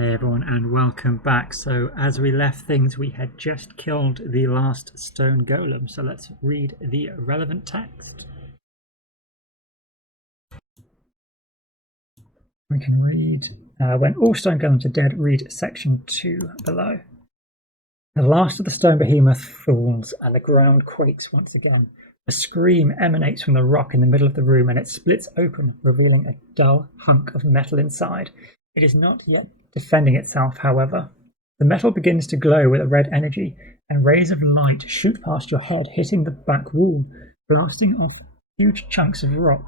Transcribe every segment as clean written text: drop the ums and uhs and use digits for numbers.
Hey everyone, and welcome back. So as we left things, we had just killed the last stone golem. So let's read the relevant text. We can read, when all stone golems are dead, read section 2 below. The last of the stone behemoth falls, and the ground quakes once again. A scream emanates from the rock in the middle of the room, and it splits open, revealing a dull hunk of metal inside. It is not yet defending itself, however. The metal begins to glow with a red energy, and rays of light shoot past your head, hitting the back wall, blasting off huge chunks of rock.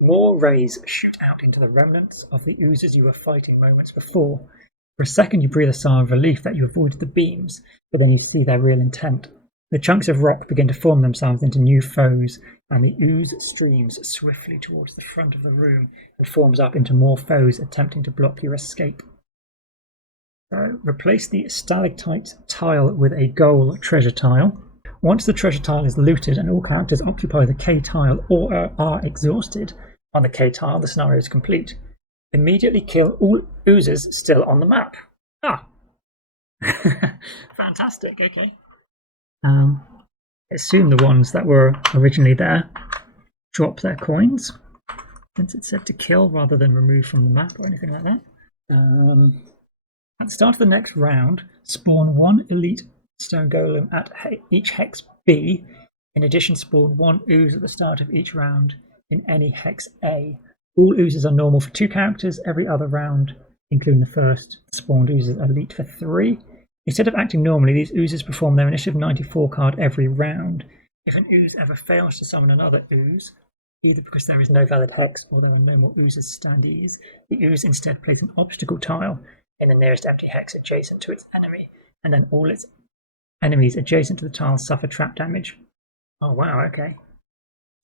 More rays shoot out into the remnants of the oozes you were fighting moments before. For a second you breathe a sigh of relief that you avoided the beams, but then you see their real intent. The chunks of rock begin to form themselves into new foes, and the ooze streams swiftly towards the front of the room and forms up into more foes attempting to block your escape. So, replace the stalactite tile with a goal treasure tile. Once the treasure tile is looted and all characters occupy the K tile or are exhausted on the K tile, the scenario is complete. Immediately kill all oozes still on the map. Ah! Fantastic, okay. Assume the ones that were originally there drop their coins, since it said to kill rather than remove from the map or anything like that. At the start of the next round, spawn one elite stone golem at each hex B. In addition, spawn one ooze at the start of each round in any hex A. All oozes are normal for 2 characters. Every other round, including the first spawned oozes, are elite for 3. Instead of acting normally, these oozes perform their initiative 94 card every round. If an ooze ever fails to summon another ooze, either because there is no valid hex or there are no more oozes standees, the ooze instead plays an obstacle tile in the nearest empty hex adjacent to its enemy, and then all its enemies adjacent to the tile suffer trap damage. Oh wow, okay.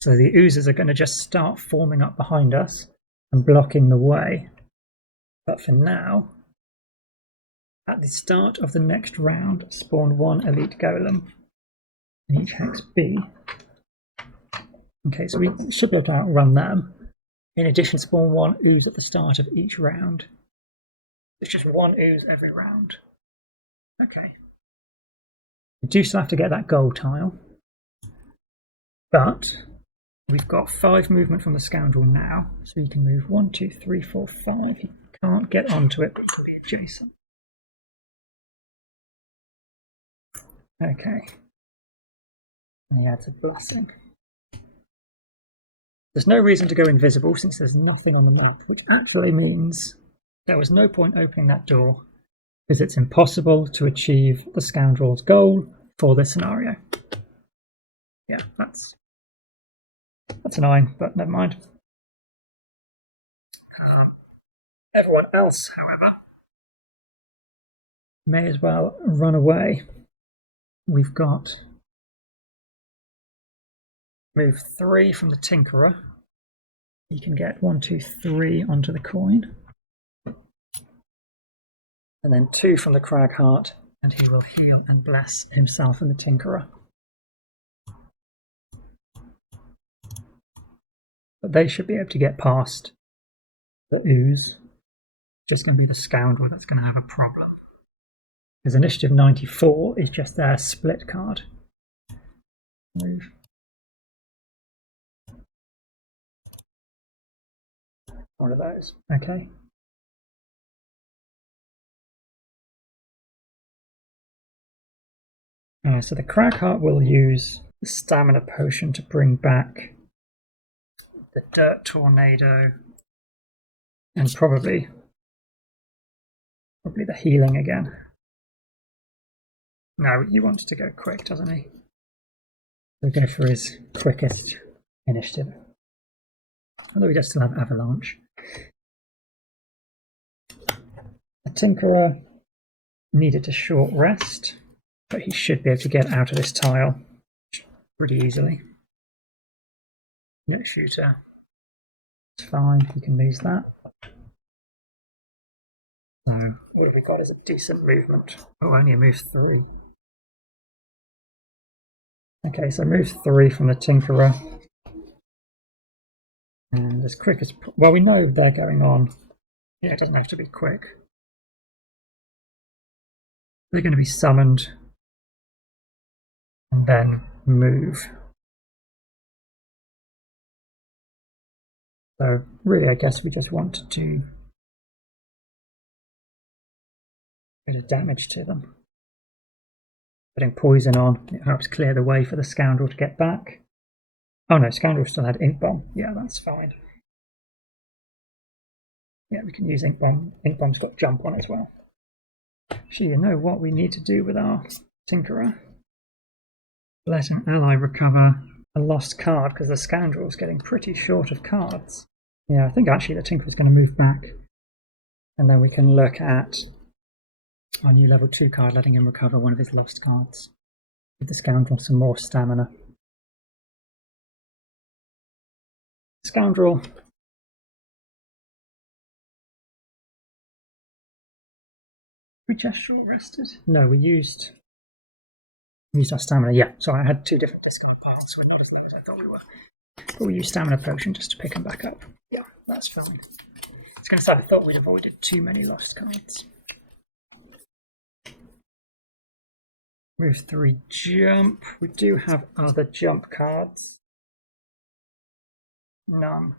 So the oozes are going to just start forming up behind us and blocking the way. But for now, at the start of the next round, spawn one elite golem in each hex B. Okay, so we should be able to outrun them. In addition, spawn one ooze at the start of each round. It's just one ooze every round. Okay. We do still have to get that gold tile. But we've got 5 movement from the scoundrel now, so you can move 1, 2, 3, 4, 5. You can't get onto it, but it'll be adjacent. Okay. And he adds a blessing. There's no reason to go invisible since there's nothing on the map, which actually means there was no point opening that door because it's impossible to achieve the scoundrel's goal for this scenario. Yeah, that's annoying, but never mind. Everyone else, however, may as well run away. We've got move 3 from the Tinkerer. He can get 1, 2, 3 onto the coin. And then 2 from the Cragheart, and he will heal and bless himself and the Tinkerer. But they should be able to get past the ooze. Just going to be the scoundrel that's going to have a problem. Because initiative 94 is just their split card. Move. One of those. Okay. So the Cragheart will use the stamina potion to bring back the dirt tornado and probably the healing again. No, he wants to go quick, doesn't he? He'll go for his quickest initiative. Although he does still have Avalanche. The Tinkerer needed a short rest, but he should be able to get out of this tile pretty easily. No shooter. It's fine, he can lose that. So what have we got is a decent movement. Oh, only a move 3. Okay, so move 3 from the Tinkerer. And as quick as... Well, we know they're going on. Yeah, it doesn't have to be quick. They're going to be summoned and then move. So really, I guess we just want to do a bit of damage to them. Putting poison on, it helps clear the way for the scoundrel to get back. Oh no, scoundrel still had ink bomb. Yeah, that's fine. Yeah, we can use ink bomb. Ink bomb's got jump on as well. Actually, you know what we need to do with our Tinkerer? Let an ally recover a lost card, because the scoundrel's getting pretty short of cards. Yeah, I think actually the Tinkerer's going to move back, and then we can look at our new level 2 card, letting him recover one of his lost cards. Give the scoundrel some more stamina. Scoundrel. We just short rested? No, we used our stamina. Yeah, sorry, I had 2 different discard cards, so we're not as neat as I thought we were. But we used stamina potion just to pick them back up. Yeah, that's fine. I was going to say, I thought we'd avoided too many lost cards. Move 3 jump. We do have other jump cards. None.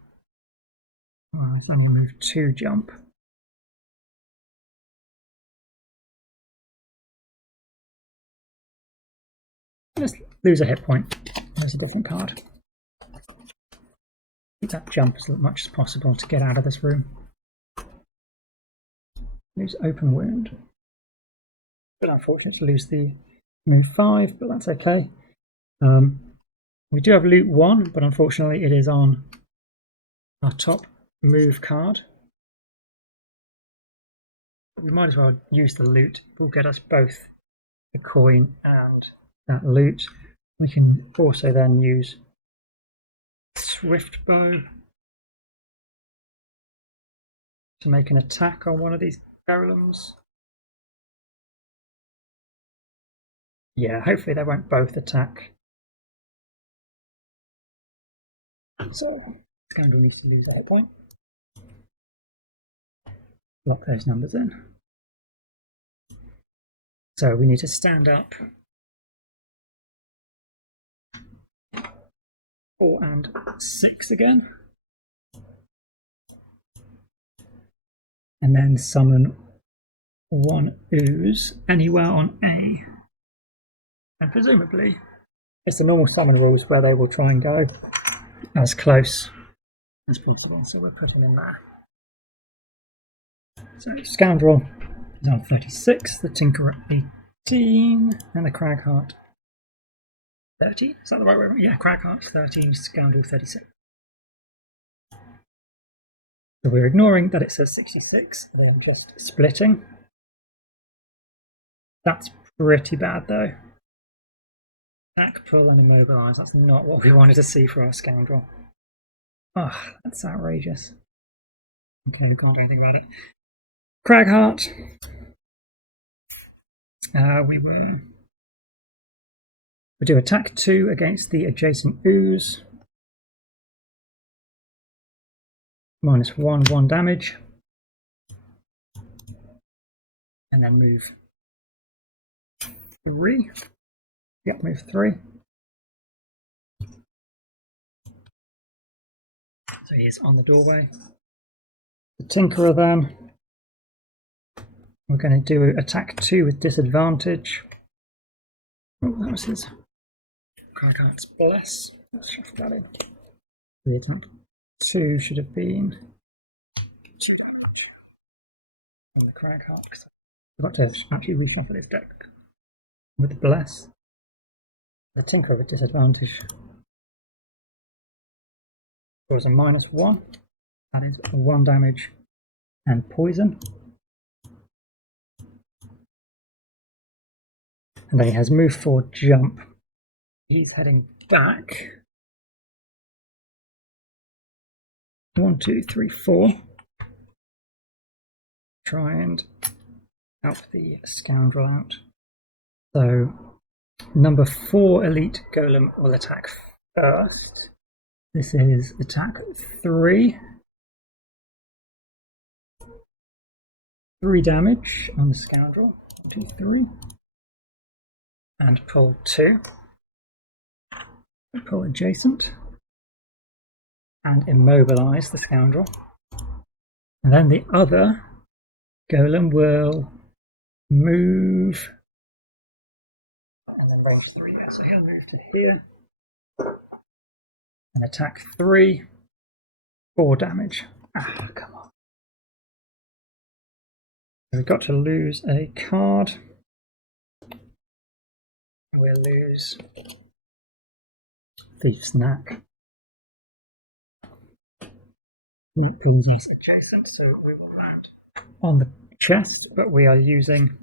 Oh, it's only move 2 jump. Let's lose a hit point. There's a different card. Keep that jump as much as possible to get out of this room. Lose open wound. Bit unfortunate to lose the move 5, but that's okay. We do have loot 1, but unfortunately it is on our top move card. We might as well use the loot. It will get us both the coin and that loot. We can also then use Swift Bow to make an attack on one of these golems. Yeah, hopefully they won't both attack. So, Scoundrel needs to lose a hit point. Lock those numbers in. So we need to stand up. 4 and 6 again. And then summon 1 ooze anywhere on A. And presumably, it's the normal summon rules where they will try and go as close as possible. So we'll put him in there. So Scoundrel is on 36, the Tinkerer 18, and the Cragheart 13. Is that the right way? Yeah, Cragheart 13, Scoundrel 36. So we're ignoring that it says 66, and I'm just splitting. That's pretty bad though. Attack, pull, and immobilize. That's not what we wanted to see for our Scoundrel. Oh, that's outrageous. Okay, we can't do anything about it. Cragheart. We do attack 2 against the adjacent ooze. -1, 1 damage. And then move 3. Yep, move 3. So he's on the doorway. The Tinkerer then. We're going to do attack 2 with disadvantage. Oh, that was his Cragheart's Bless. Let's shift that in. The attack 2 should have been 2 damage on the Cragheart. I forgot to actually reshuffle his deck with the Bless. The Tinkerer with disadvantage scores a -1. That is 1 damage and poison. And then he has move 4 jump. He's heading back. 1, 2, 3, 4. Try and help the Scoundrel out. So number 4 elite golem will attack first. This is attack 3. 3 damage on the Scoundrel. 2, 3. And pull 2. Pull adjacent. And immobilize the scoundrel. And then the other golem will move. And then range 3. So he'll move to here. And attack 3. 4 damage. Ah, come on. We've got to lose a card. We'll lose Thief's Knack. Not PG's adjacent, so we will land on the chest, but we are using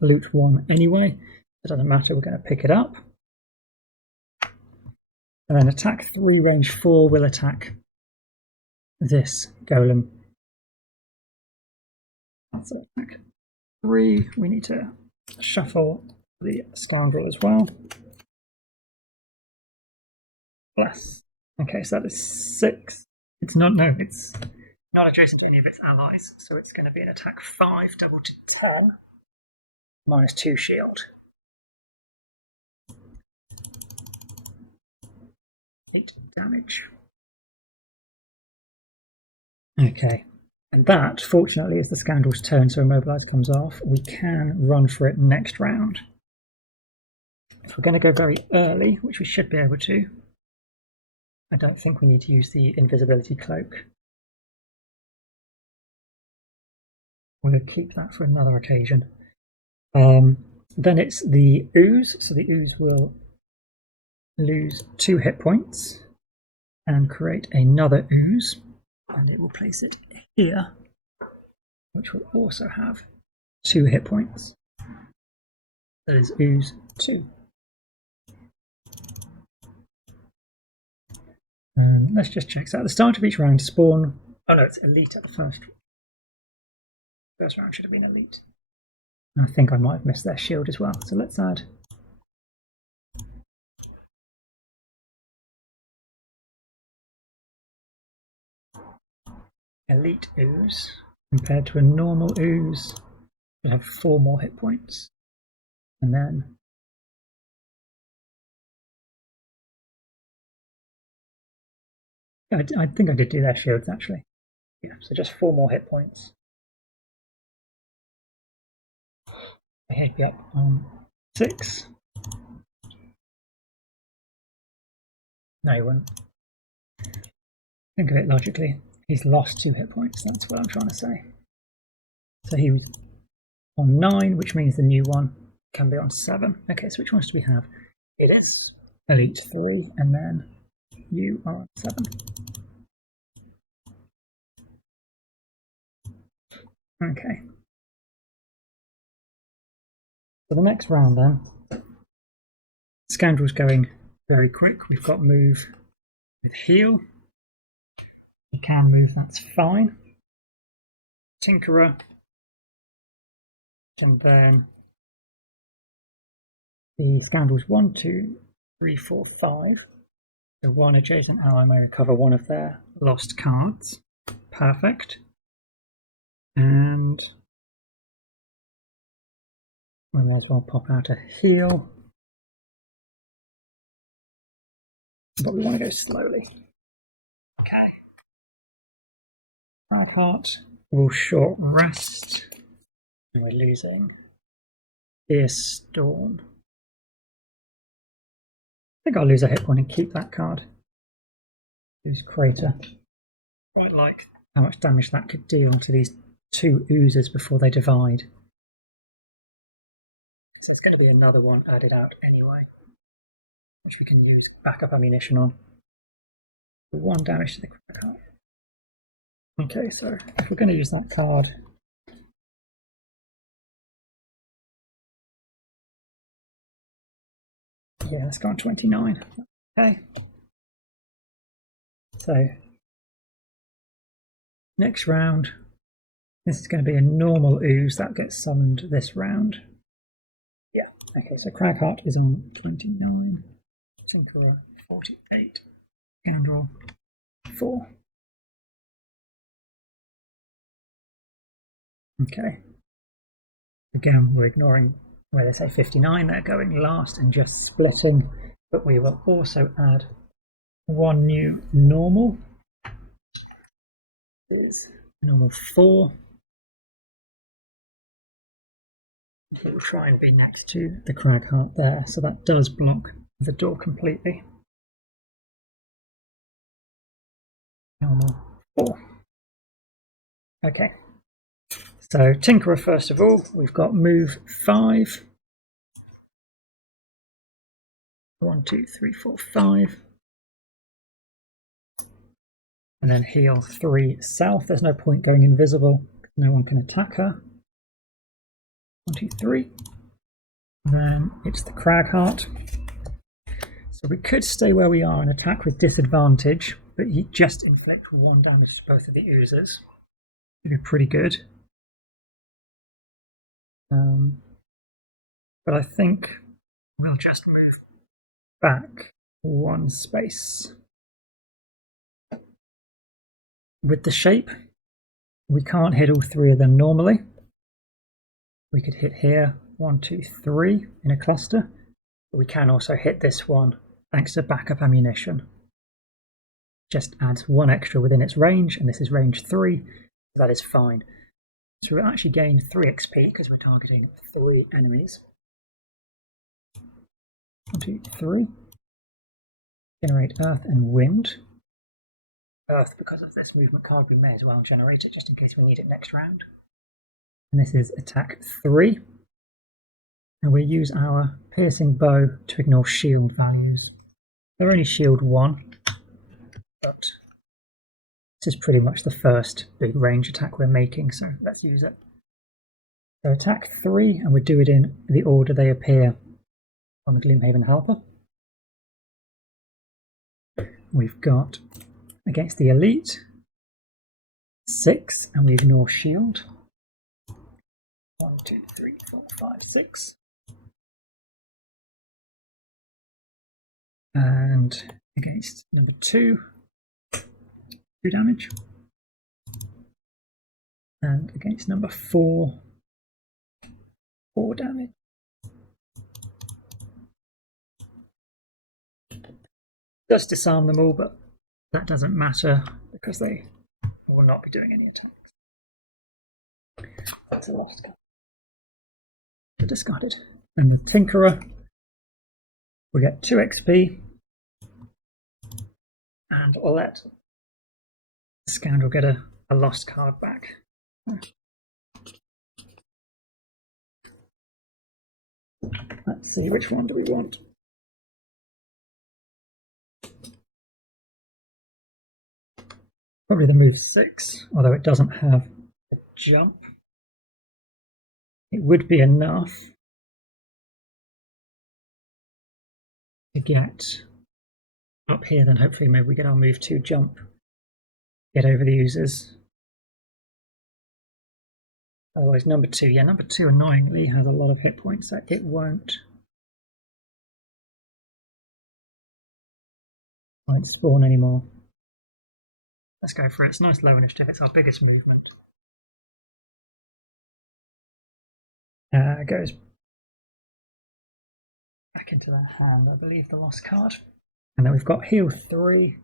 loot 1 anyway. It doesn't matter, we're going to pick it up. And then attack 3, range 4 will attack this golem. That's attack 3. We need to shuffle the scoundrel as well. Bless. Okay, so that is 6. It's not adjacent to any of its allies, so it's going to be an attack 5, double to 10, minus 2 shield. 8 damage. Okay, and that, fortunately, is the scoundrel's turn, so immobilize comes off. We can run for it next round. If we're going to go very early, which we should be able to, I don't think we need to use the invisibility cloak. We'll keep that for another occasion. Then it's the ooze, so the ooze will lose 2 hit points and create another ooze, and it will place it here, which will also have 2 hit points. That is ooze 2. Let's just check. So at the start of each round, spawn. Oh no, it's elite at the first. First round should have been elite. I think I might have missed their shield as well. So let's add elite ooze compared to a normal ooze. We have 4 more hit points, and then I think I did do their shields actually. Yeah, so just 4 more hit points. He'd be up on 6. No, he wouldn't. Think of it logically. He's lost 2 hit points. That's what I'm trying to say. So he was on 9, which means the new one can be on 7. Okay, so which ones do we have? It is Elite 3, and then you are on 7. Okay. For the next round then, Scoundrel's going very quick. We've got move with heal. You can move, that's fine. Tinkerer. And then the Scoundrel's 1, 2, 3, 4, 5. So one adjacent ally may recover one of their lost cards. Perfect. And we might as well pop out a heal. But we want to go slowly. Okay. Blackheart will short rest. And we're losing Fierce Storm. I think I'll lose a hit point and keep that card. Lose Crater. Quite like how much damage that could deal to these 2 oozes before they divide. So it's going to be another one added out anyway, which we can use backup ammunition on. 1 damage to the card. Okay, so if we're going to use that card, yeah, let's go on 29. Okay. So next round, this is going to be a normal ooze that gets summoned this round. Yeah. Okay, so Cragheart is on 29. Tinkerer 48. Scoundrel 4. Okay. Again, we're ignoring where they say 59, they're going last and just splitting, but we will also add one new normal. Is normal 4. He will try and be next to the crag heart there, so that does block the door completely. Normal 4. Okay. So Tinkerer first of all, we've got move 5. 1, 2, 3, 4, 5. And then heal 3 south. There's no point going invisible, no one can attack her. 1, 2, 3. Then it's the crag heart. So we could stay where we are and attack with disadvantage, but you just inflict 1 damage to both of the oozers. It'd be pretty good. But I think we'll just move back 1 space. With the shape, we can't hit all 3 of them normally. We could hit here 1, 2, 3 in a cluster, but we can also hit this one thanks to backup ammunition. Just adds 1 extra within its range, and this is range 3, so that is fine. So we'll actually gain 3 XP because we're targeting 3 enemies. 1, 2, 3. Generate earth and wind. Earth, because of this movement card, we may as well generate it just in case we need it next round. And this is attack 3. And we use our piercing bow to ignore shield values. They're only shield 1, but this is pretty much the first big range attack we're making, so let's use it. So attack 3, and we do it in the order they appear on the Gloomhaven Helper. We've got against the elite 6, and we ignore shield. 1, 2, 3, 4, 5, 6. And against number 2, 2 damage. And against number 4, 4 damage. Does disarm them all, but that doesn't matter because they will not be doing any attacks. That's a lost card. Discarded. And the Tinkerer, we get 2 XP, and I'll let the Scoundrel get a lost card back. Let's see, which one do we want? Probably the move 6, although it doesn't have a jump. It would be enough to get up here, then hopefully maybe we get our move 2 jump, get over the users. Otherwise number 2, yeah, number 2 annoyingly has a lot of hit points, so it won't spawn anymore. Let's go for it. It's a nice low initiative, it's our biggest movement. Goes back into their hand, I believe, the lost card. And then we've got heal 3.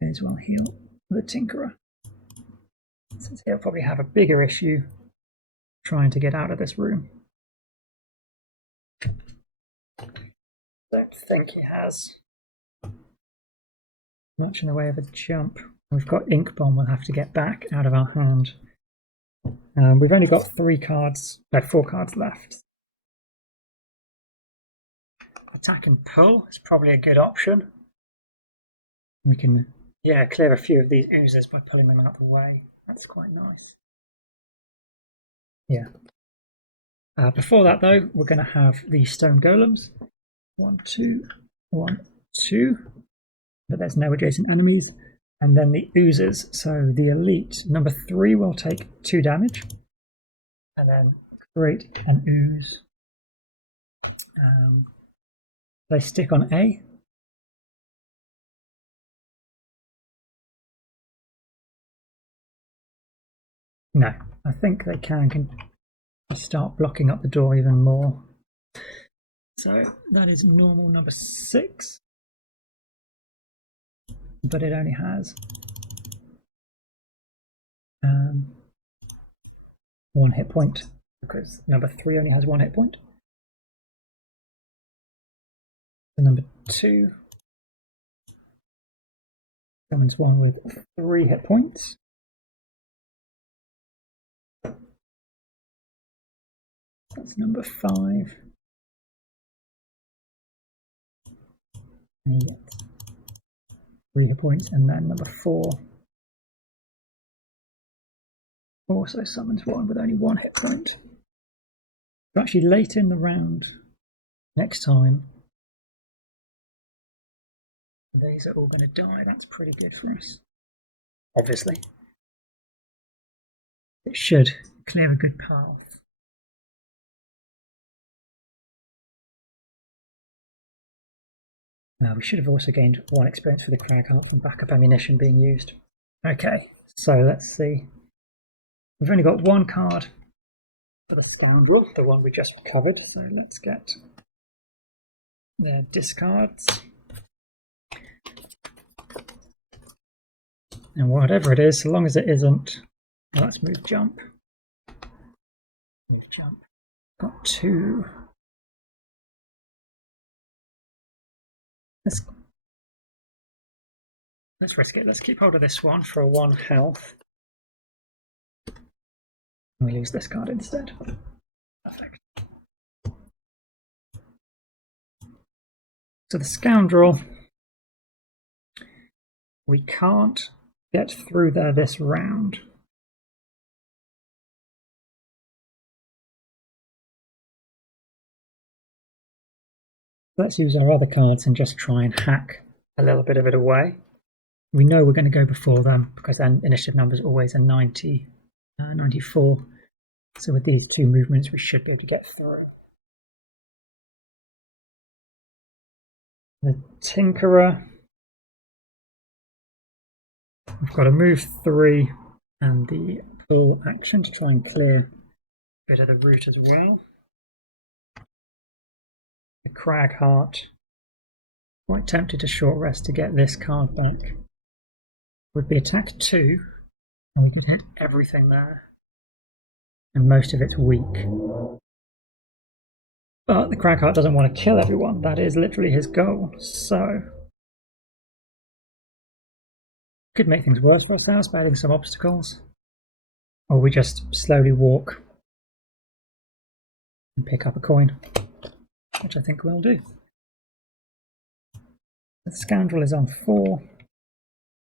May as well heal the Tinkerer, since he'll probably have a bigger issue trying to get out of this room. Don't think he has much in the way of a jump. We've got Ink Bomb we'll have to get back out of our hand. We've only got 4 cards left. Attack and pull is probably a good option. We can, clear a few of these oozers by pulling them out of the way. That's quite nice. Yeah. Before that though, we're going to have the stone golems. 1, 2, 1, 2. But there's no adjacent enemies. And then the oozers. So the elite, number 3 will take 2 damage. And then create an ooze. They stick on A. No, I think they can start blocking up the door even more. So that is normal number 6, but it only has 1 hit point, because number 3 only has 1 hit point. So number 2 summons one with 3 hit points. That's number 5. And he gets 3 hit points, and then number 4 also summons one with only 1 hit point. So actually late in the round, next time, these are all going to die. That's pretty good for us. Obviously. It should clear a good path. We should have also gained 1 experience for the crag heart from backup ammunition being used. Okay, so let's see. We've only got 1 card for the scoundrel, the one we just covered, so let's get their discards. And whatever it is, so long as it isn't, well, let's move jump. Move jump. Got 2. Let's risk it. Let's keep hold of this one for a 1 health. We lose this card instead. Perfect. So the scoundrel, we can't get through there this round. Let's use our other cards and just try and hack a little bit of it away. We know we're going to go before them because then initiative number is always a 90, 94. So with these 2 movements, we should be able to get through. The Tinkerer, I've got to move 3 and the pull action to try and clear a bit of the route as well. The Crag Heart, quite tempted to short rest to get this card back. Would be attack 2, and we could hit everything there, and most of it's weak. But the Crag Heart doesn't want to kill everyone, that is literally his goal, so could make things worse for ourselves by adding some obstacles, or we just slowly walk and pick up a coin, which I think we'll do. The Scoundrel is on 4,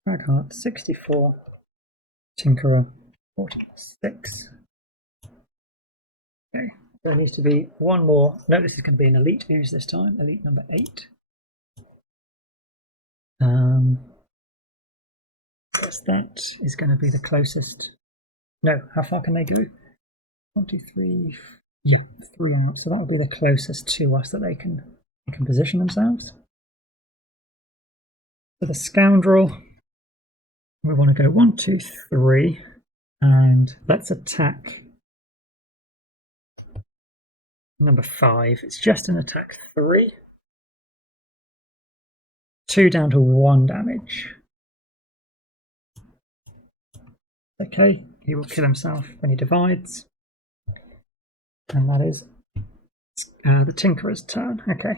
Crag Heart 64, Tinkerer 46. Okay, there needs to be 1 more. No, this is going to be an elite ooze this time, elite number 8. Guess that is going to be the closest. No, how far can they go? 1, 2, 3. Yeah, 3 out. So that would be the closest to us that they can position themselves. For the Scoundrel, we want to go 1, 2, 3, and let's attack number 5. It's just an attack 3. 2 down to 1 damage. Okay, he will kill himself when he divides. And that is the Tinkerer's turn. Okay.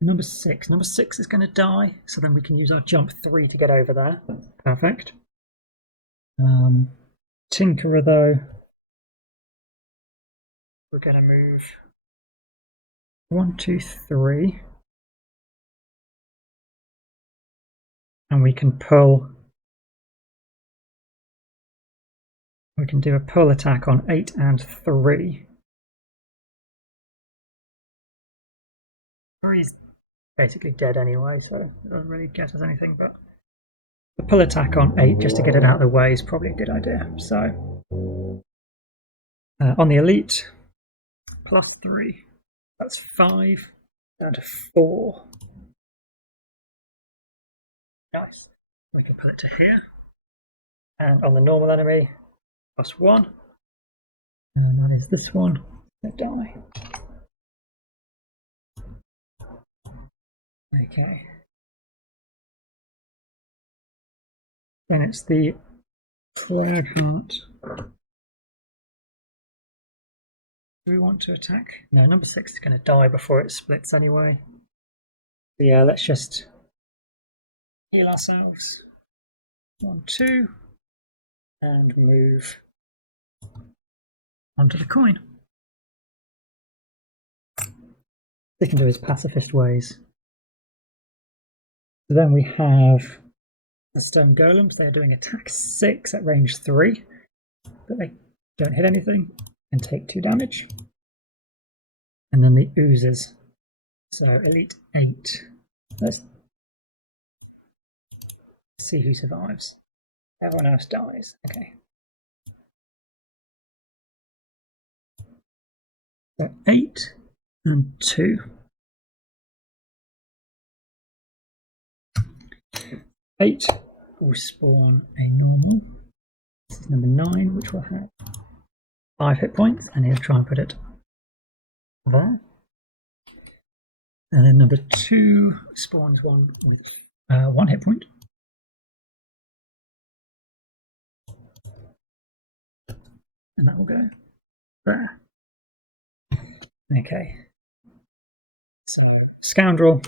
Number 6. Number 6 is going to die, so then we can use our jump 3 to get over there. Perfect. Tinkerer, though, we're going to move 1, 2, 3. And we can pull. We can do a pull attack on 8 and 3. 3's basically dead anyway, so it doesn't really get us anything, but the pull attack on 8 just to get it out of the way is probably a good idea. So on the elite, plus 3, that's 5 down to 4. Nice. We can put it to here. And on the normal enemy, plus 1. And that is this one. Die. Okay. Then it's the plague heart. Do we want to attack? No, number 6 is going to die before it splits anyway. So yeah, let's just heal ourselves. 1, 2. And move onto the coin. They can do his pacifist ways. So then we have the stone golems. They're doing attack 6 at range 3, but they don't hit anything and take 2 damage. And then the oozes. So elite 8. Let's see who survives. Everyone else dies. Okay. So 8 and 2. 8 will spawn a normal. This is number 9, which will have 5 hit points, and he'll try and put it there. And then number 2 spawns one with 1 hit point. And that will go there. Okay. So, Scoundrel.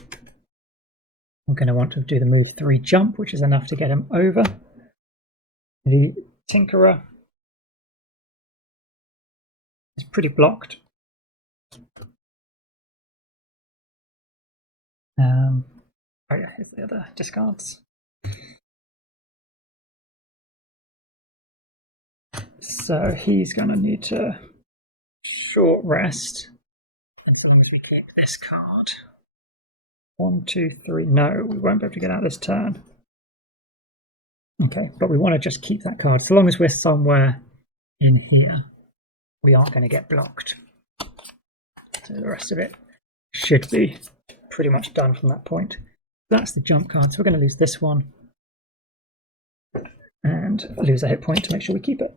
We're going to want to do the move 3 jump, which is enough to get him over. The Tinkerer is pretty blocked. Oh yeah, here's the other discards. So he's going to need to short rest. And so if we click this card. 1, 2, 3. No, we won't be able to get out this turn. Okay, but we want to just keep that card. So long as we're somewhere in here, we aren't going to get blocked. So the rest of it should be pretty much done from that point. That's the jump card, so we're going to lose this one and lose a hit point to make sure we keep it.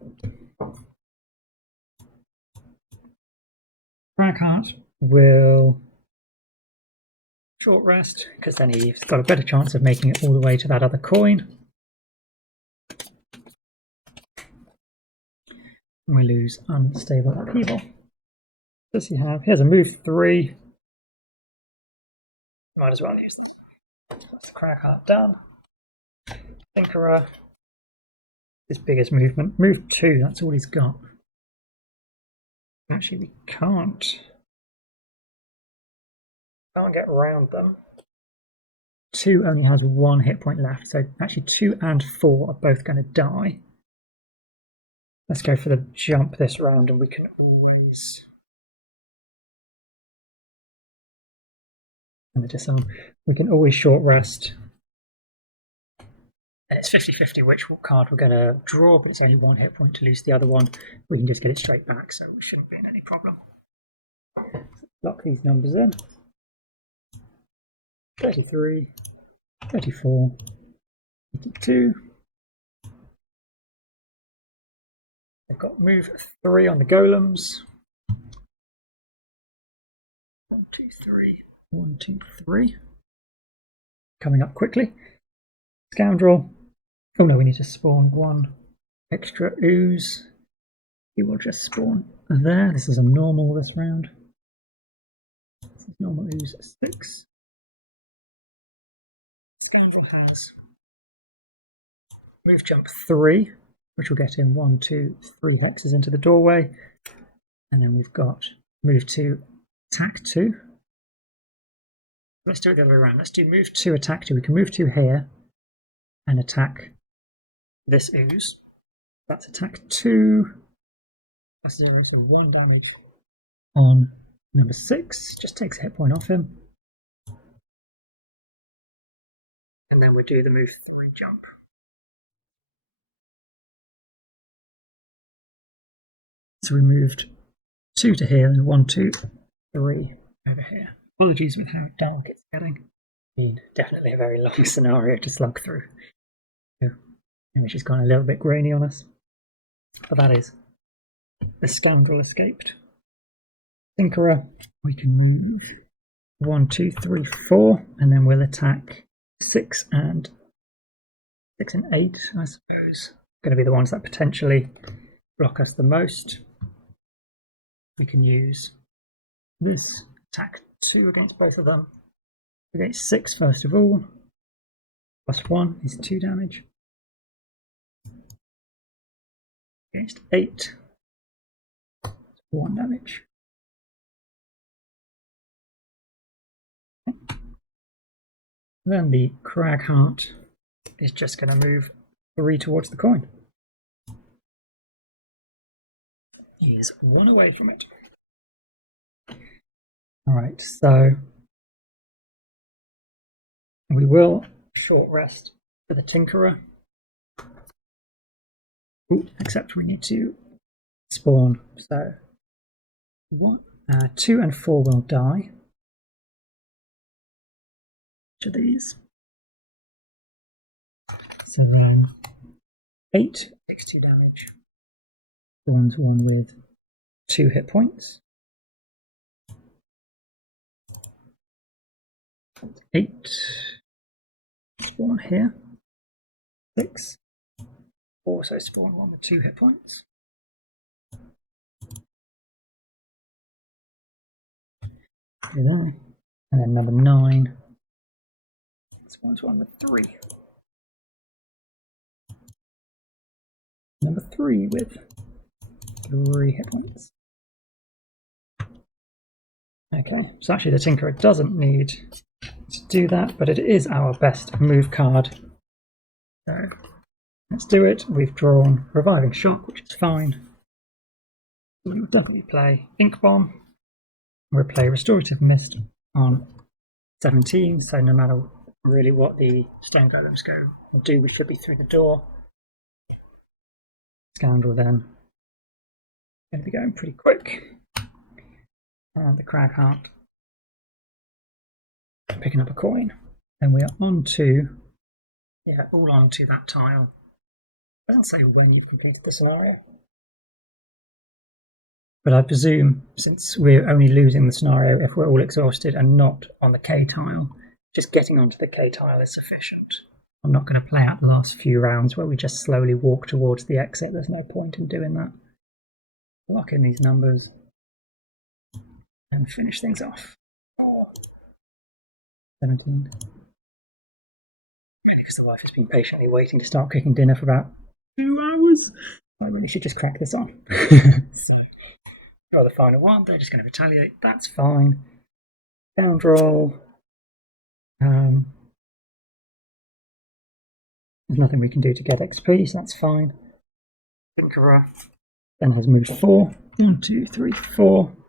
Blackheart will short rest because then he's got a better chance of making it all the way to that other coin. We lose unstable upheaval. Does he have? He has a move 3. Might as well use that. That's the Cragheart done. Tinkerer. His biggest movement. Move 2, that's all he's got. Actually, we can't get around them. 2 only has 1 hit point left, so actually 2 and 4 are both going to die. Let's go for the jump this round, and we can always... And the disarm. We can always short rest. And it's 50-50 which card we're going to draw, but it's only 1 hit point to lose the other one. We can just get it straight back, so we shouldn't be in any problem. Lock these numbers in. 33, 34, 82. They've got move 3 on the golems. 1, 2, 3. 1, 2, 3. Coming up quickly. Scoundrel. Oh no, we need to spawn 1 extra ooze. He will just spawn there. This is a normal this round. This is normal ooze 6. Scoundrel has move jump 3, which will get him 1, 2, 3 hexes into the doorway. And then we've got move 2, attack 2. Let's do it the other way around. Let's do move 2, attack 2. We can move 2 here and attack this ooze. That's attack 2. That's 0 for 1 damage on number 6. Just takes a hit point off him. And then we do the move 3 jump. So we moved 2 to here and 1, 2, 3 over here. Apologies with how dark it's getting. I mean, definitely a very long scenario to slug through. Which has gone a little bit grainy on us. But that is The scoundrel escaped. Tinkerer, we can move 1, 2, 3, 4, and then we'll attack 6 and 8, I suppose. Going to be the ones that potentially block us the most. We can use this attack 2 against both of them. Against 6 first of all. +1 is 2 damage. Against 8, 1 damage. Then the Cragheart is just going to move 3 towards the coin. He's 1 away from it. Alright, so we will short rest for the Tinkerer. Ooh, except we need to spawn, so 2 and 4 will die. Each of these. So then 8 takes 2 damage. Spawns one with 2 hit points. 8. Spawn here. 6. Also spawn one with 2 hit points. And then number 9 spawns one with 3. Number 3 with 3 hit points. Okay, so actually the Tinkerer doesn't need to do that, but it is our best move card. So let's do it. We've drawn Reviving Shock, which is fine. We'll definitely play Ink Bomb. We'll play Restorative Mist on 17, so no matter really what the Stone Golems do, we should be through the door. Scoundrel then going to be going pretty quick. And the Cragheart picking up a coin. And we are on to, all on to that tile. I don't say when you've completed the scenario. But I presume, since we're only losing the scenario if we're all exhausted and not on the K tile, just getting onto the K tile is sufficient. I'm not going to play out the last few rounds where we just slowly walk towards the exit. There's no point in doing that. Lock in these numbers and finish things off. 17. Really, because the wife has been patiently waiting to start cooking dinner for about 2 hours. I really should just crack this on. So, draw the final one. They're just going to retaliate. That's fine. Scoundrel. There's nothing we can do to get XP, so that's fine. Tinkerer then has moved 4. 1, 2, 3, 4.